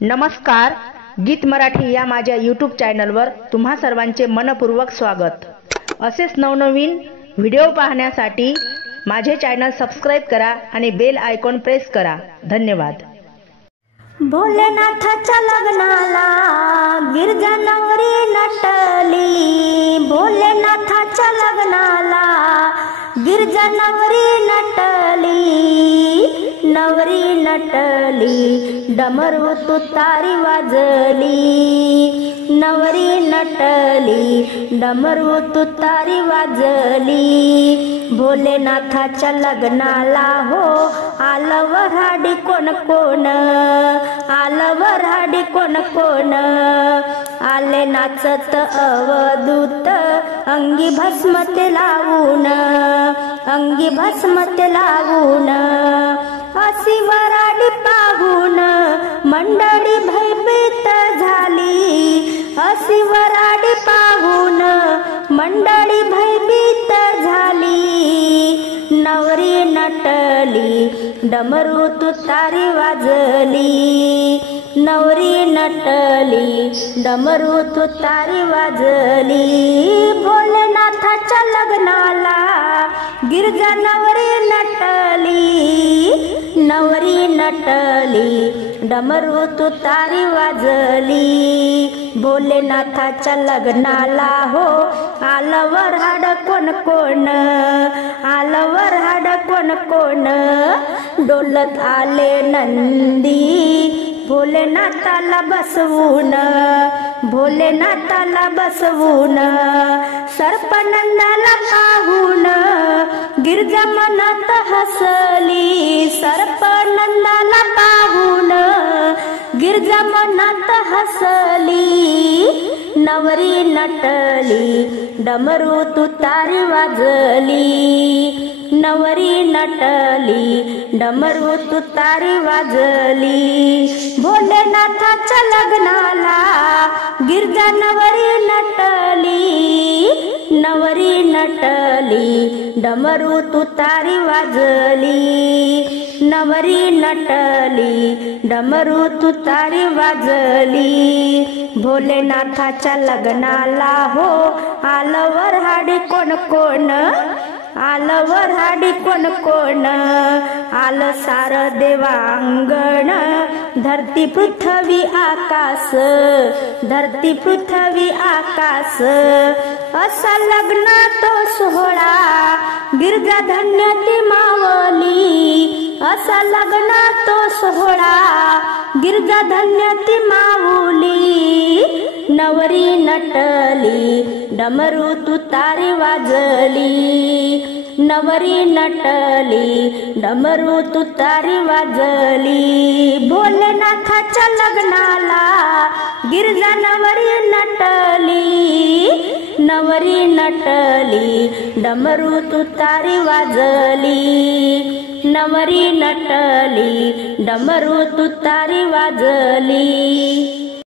नमस्कार, गीत मराठी या माझ्या यूट्यूब चॅनलवर तुम्हा सर्वांचे मनपूर्वक स्वागत। असेच नवनवीन व्हिडिओ पाहण्यासाठी माझे चॅनल सबस्क्राइब करा आणि बेल आयकॉन प्रेस करा। धन्यवाद। भोलेनाथाच्या लग्नाला गिरजा नवरी नटली, भोलेनाथाच्या लग्नाला गिरजा नवरी नटली, नवरी नटली डमरू तुतारी वाजली, नवरी नटली डमरू तुतारी वाजली। भोलेनाथाच्या लग्नाला हो आलं वऱ्हाडी कोण कोण, आलं वऱ्हाडी कोण कोण, आले नाचत अवधूत अंगी भस्म ते लावून, अंगी भस्म ते लावून। अशी वऱ्हाडी पाहून मंडळी भयभीत झाली, अशी वऱ्हाडी पाहून मंडळी भयभीत झाली। नवरी नटली डमरू तुतारी वाजली, नवरी नटली डमरू तुतारी वाजली। भोलेनाथाच्या लग्नाला गिरजा नवरी नटली, नवरी नटली डमरू तुतारी वाजली। भोलेनाथाच्या लग्नाला हो आलं वऱ्हाड कोण कोण, आलं वऱ्हाड कोण कोण, डोलत आले नंदी भोलेनाथाला बसवून, भोलेनाथाला बसवून। सर्पनंदाला पाहून गिरजा मनात हसली, सर्पनंदाला पाहून गिरजा मनात हसली। नवरी नटली डमरू तुतारी वाजली, नवरी नटली डमरू तुतारी वाजली। भोलेनाथाच्या लग्नाला गिरजा नवरी नटली, नवरी नटली डमरू तुतारी वाजली, नवरी नटली डमरू तुतारी वाजली। भोलेनाथाच्या लग्नाला हो आलं वऱ्हाडी कोण कोण, आलं वऱ्हाडी कोण कोण, आलं सार देवांगण धरती पृथ्वी आकाश, धरती पृथ्वी आकाश। असा लग्न तो सोहळा गिरजा धन्य ती मावली, असा लग्न तो सोहळा गिरजा धन्य ती माऊली। नवरी नटली डमरू तुतारी वाजली, नवरी नटली डमरू तुतारी वाजली। भोलेनाथाच्या लग्नाला गिरजा नवरी नटली, नवरी नटली डमरू तुतारी वाजली, नवरी नटली डमरू तुतारी वाजली।